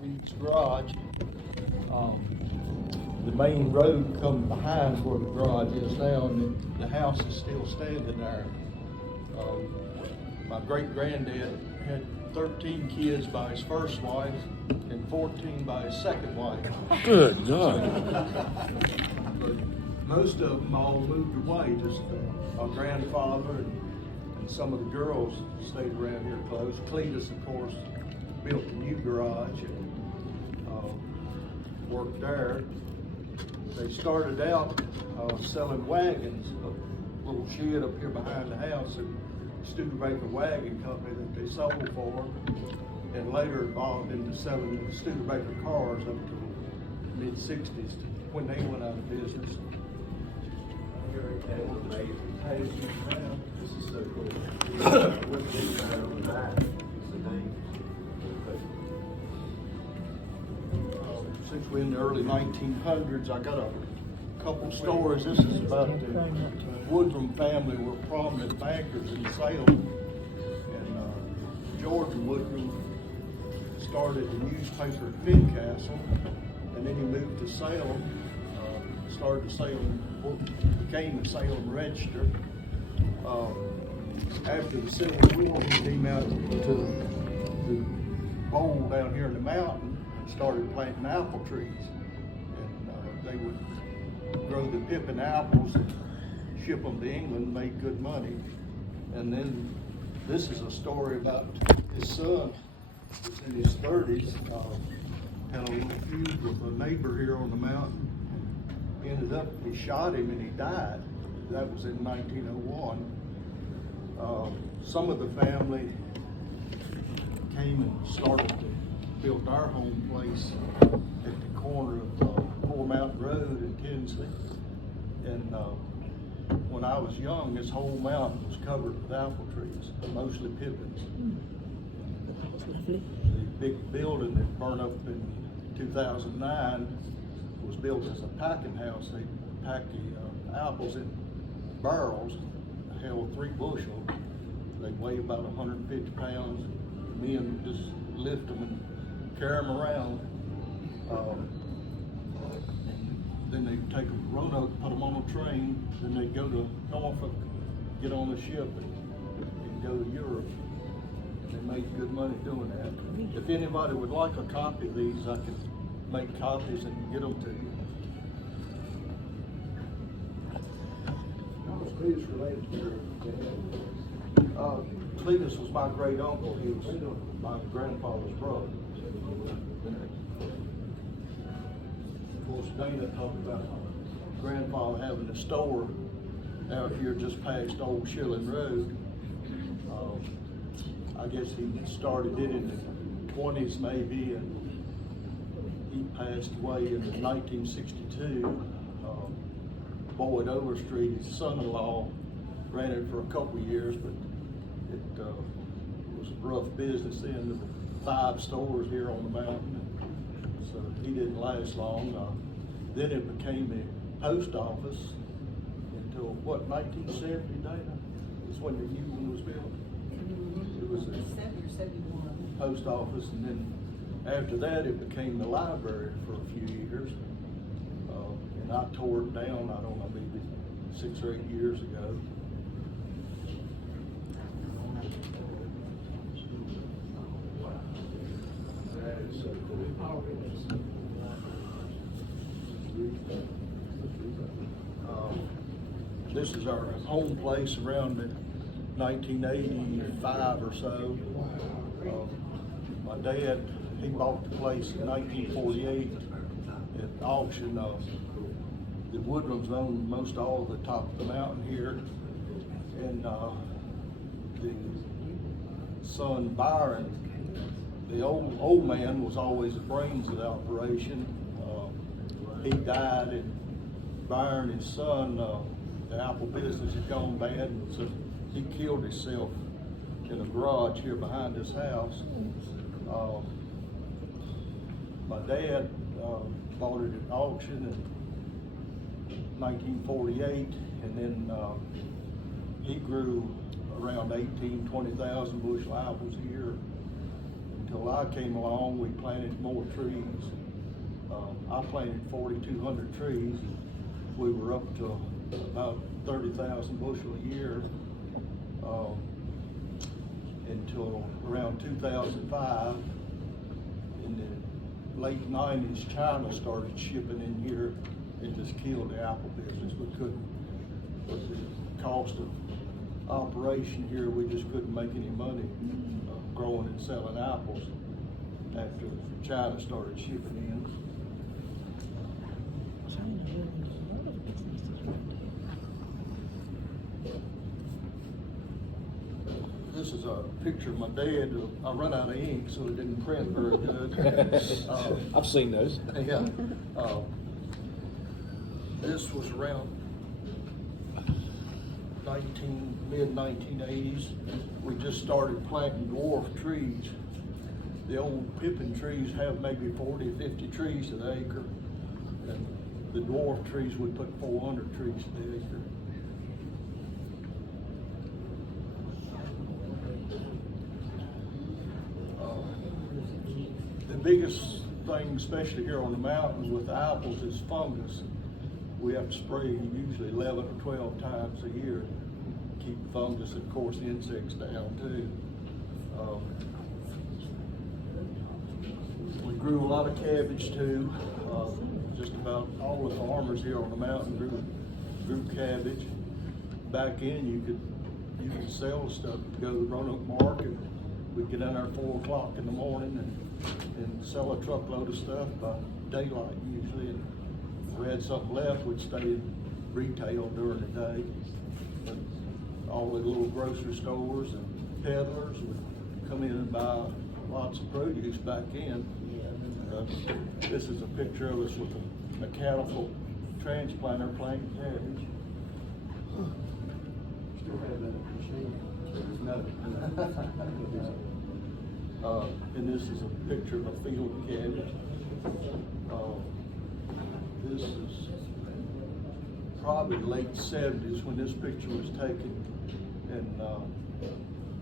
Reed's garage. The main road comes behind where the garage is now, and the house is still standing there. My great-granddad had 13 kids by his first wife and 14 by his second wife. Good God. But most of them all moved away. Just my grandfather and some of the girls stayed around here close. Cletus, of course, built a new garage and worked there. They started out selling wagons, a little shed up here behind the house, and Studebaker Wagon Company that they sold for, and later evolved into selling Studebaker cars up to the mid-60s when they went out of business. This is so cool. What the name on the back is the name. Since we're in the early 1900s, I got a couple stories. This is about the Woodrum family were prominent bankers in Salem, and George Woodrum started the newspaper at Fincastle, and then he moved to Salem, started the Salem, became the Salem Register. After the Civil War, he came out to the bowl down here in the mountain and started planting apple trees, and they would grow the pippin apples and ship them to England, make good money. And then this is a story about his son, who's in his 30s, had a little feud with a neighbor here on the mountain. Ended up, he shot him and he died. That was in 1901. Some of the family came and started to build our home place at the corner of Poor Mountain Road in Tinsley. And when I was young, this whole mountain was covered with apple trees, mostly pippins. The big building that burned up in 2009 was built as a packing house. They packed the apples in barrels, held 3 bushel. They weigh about 150 pounds. Men just lift them and carry them around. Then they take a Roanoke, put them on a train, then they go to Norfolk, get on the ship, and go to Europe. They make good money doing that. If anybody would like a copy of these, I can make copies and get them to you. How was Cletus related to your dad? Cletus was my great uncle. He was my grandfather's brother. Of course, Dana talked about my grandfather having a store out here just past Old Shilling Road. I guess he started it in the 20s maybe, and he passed away in 1962. Boyd Overstreet, his son-in-law, ran it for a couple of years, but it was a rough business then. There were 5 stores here on the mountain, so he didn't last long. Then it became the post office until, what, 1970, Dana? Is when the new one was built. It was a 70 or 71. post office, and then after that it became the library for a few years. And I tore it down, I don't know, maybe 6 or 8 years ago. That is so cool. This is our home place around 1985 or so. My dad, he bought the place in 1948 at auction. The Woodrums owned most all of the top of the mountain here. And the son Byron, the old man, was always the brains of the operation. He died, and Byron, his son, the apple business had gone bad, and so he killed himself in a garage here behind this house. My dad bought it at auction in 1948, and then he grew around 20,000 bushel apples a year. And until I came along, we planted more trees. I planted 4,200 trees. We were up to about 30,000 bushel a year until around 2005. In the late 90s, China started shipping in here. It just killed the apple business. We couldn't, with the cost of operation here, we just couldn't make any money growing and selling apples after China started shipping in. This is a picture of my dad. I run out of ink, so it didn't print very good. I've seen those. Yeah. This was around mid-1980s. We just started planting dwarf trees. The old pippin trees have maybe 40 or 50 trees an acre. And the dwarf trees would put 400 trees an acre. The biggest thing, especially here on the mountain with apples, is fungus. We have to spray usually 11 or 12 times a year to keep fungus and, of course, insects down too. We grew a lot of cabbage too. Just about all the farmers here on the mountain grew cabbage. Back in, you could sell stuff. Go to the Roanoke Market. We'd get in there 4 o'clock in the morning and sell a truckload of stuff by daylight usually. And if we had something left, we'd stay in retail during the day. But all the little grocery stores and peddlers would come in and buy lots of produce back in. This is a picture of us with a mechanical transplanter planting cabbage. Still have that machine? No. And this is a picture of a field of cabbage. This is probably late 70s when this picture was taken, and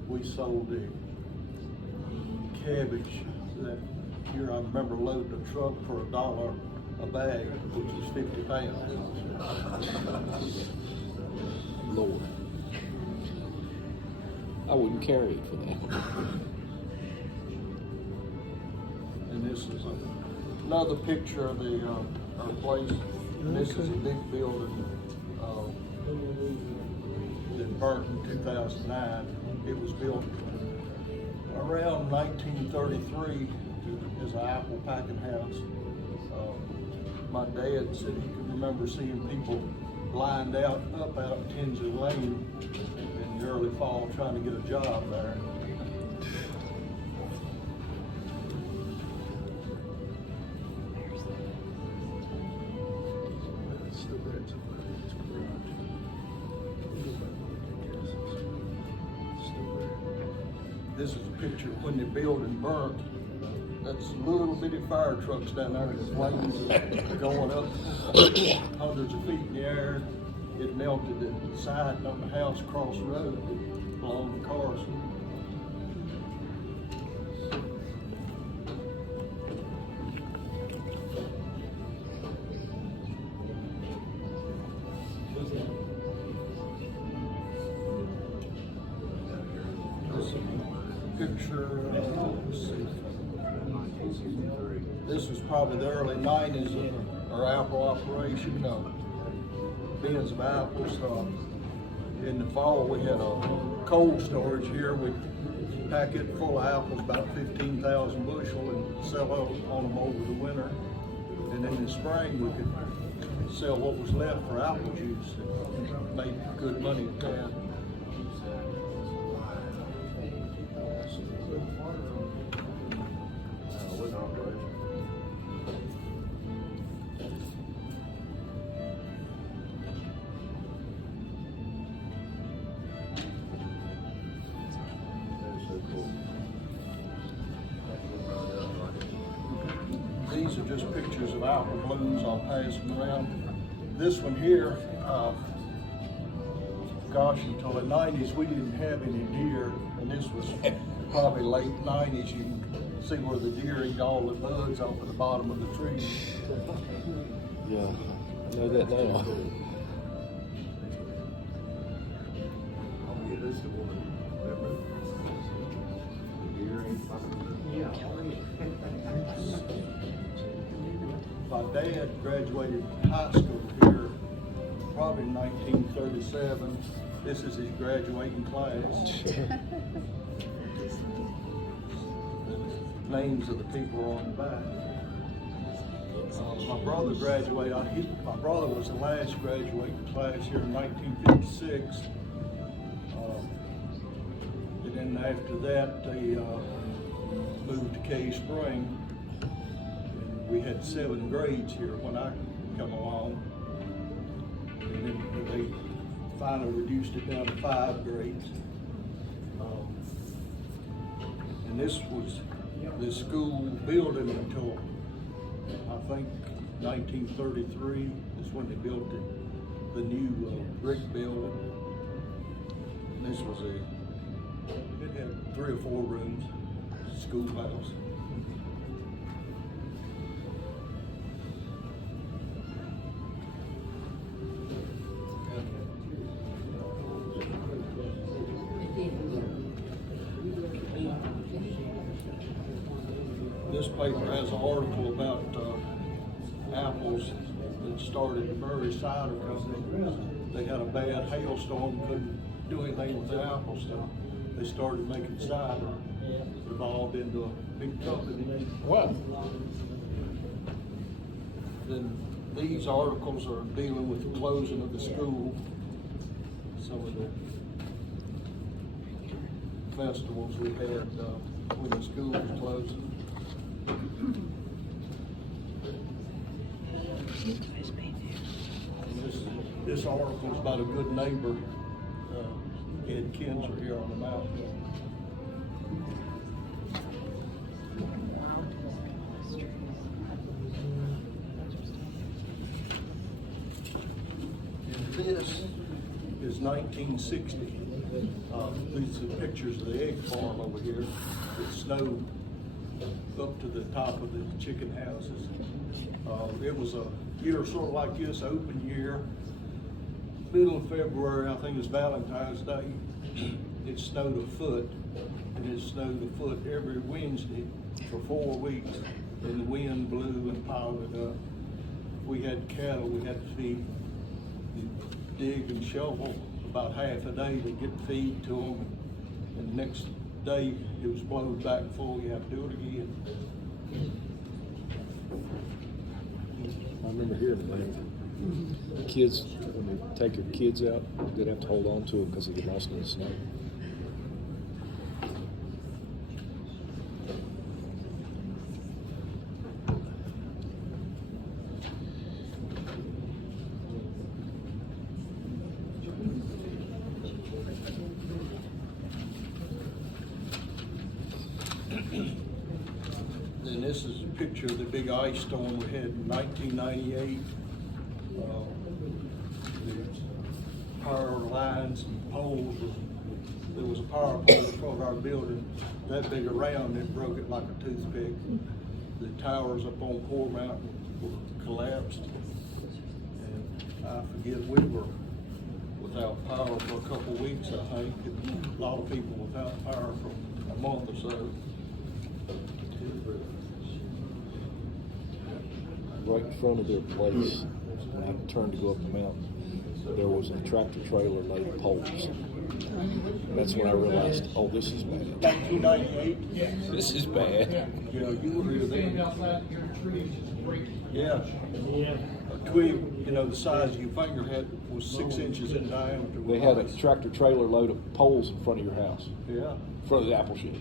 we sold the cabbage that year. I remember loading a truck for $1 a bag, which is 50 pounds. Lord. I wouldn't carry it for that. And this is another picture of our place. And this is a big building that burnt in 2009. It was built around 1933 as an apple packing house. My dad said he could remember seeing people lined out up out Tinsley Lane in the early fall trying to get a job there. This is a picture of when the building burnt. That's little bitty fire trucks down there, the flames going up hundreds of feet in the air. It melted the siding on the house across the road that belonged to Carson. This picture, let's see. This was probably the early 90s of our apple operation. Bins of apples. In the fall, we had a cold storage here. We'd pack it full of apples, about 15,000 bushel, and sell on them over the winter. And in the spring, we could sell what was left for apple juice and made good money at that. These are just pictures of apple blooms. I'll pass them around. This one here, gosh, until the 90s we didn't have any deer, and this was probably late 90s. You can see where the deer eat all the bugs off at the bottom of the tree. Yeah, I know that now. Oh, yeah, this is the one, remember? The deer ain't fucking. My dad graduated high school here probably in 1937. This is his graduating class. The names of the people are on the back. My brother graduated, my brother was the last graduating class here in 1956. And then after that, they moved to Cave Spring. And we had 7 grades here when I come along. And then they finally reduced it down to 5 grades. And this was the school building until I think 1933 is when they built the new brick building. And this was it had 3 or 4 rooms, schoolhouse. This paper has an article about apples that started the Murray Cider Company. They had a bad hailstorm, couldn't do anything with the apples, so they started making cider. Evolved into a big company. What? Then these articles are dealing with the closing of the school. Some of the festivals we had when the school was closing. This article is about a good neighbor, Ed Kinzer here on the mountain. And this is 1960. These are pictures of the egg farm over here. It snowed up to the top of the chicken houses. It was a year sort of like this, open year. Middle of February, I think it was Valentine's Day, it snowed a foot, and it snowed a foot every Wednesday for 4 weeks, and the wind blew and piled it up. We had cattle we had to feed. You'd dig and shovel about half a day to get feed to them, and the next day it was blown back full, you have to do it again. I remember hearing that. Kids, when they take their kids out, they'd have to hold on to them because they get lost in the snow. And this is a picture of the big ice storm we had in 1998. The power lines and poles, there was a power pole in front of our building that big around, it broke it like a toothpick. The towers up on Core Mountain were collapsed. And I forget, we were without power for a couple of weeks, I think, and a lot of people without power for a month or so. Right in front of their place, when I turned to go up the mountain, there was a tractor trailer load of poles. And that's when I realized, oh, this is bad. 1998? This is bad. Yeah, you were here then. Yeah. A twig, you know, the size of your finger had was 6 inches in diameter. They had a tractor trailer load of poles in front of your house, Yeah, in front of the apple shed.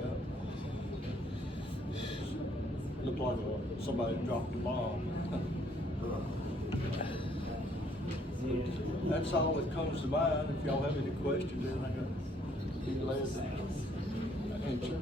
yeah. Looked like somebody dropped a bomb. That's all that comes to mind. If y'all have any questions, anything, I'd be glad to answer.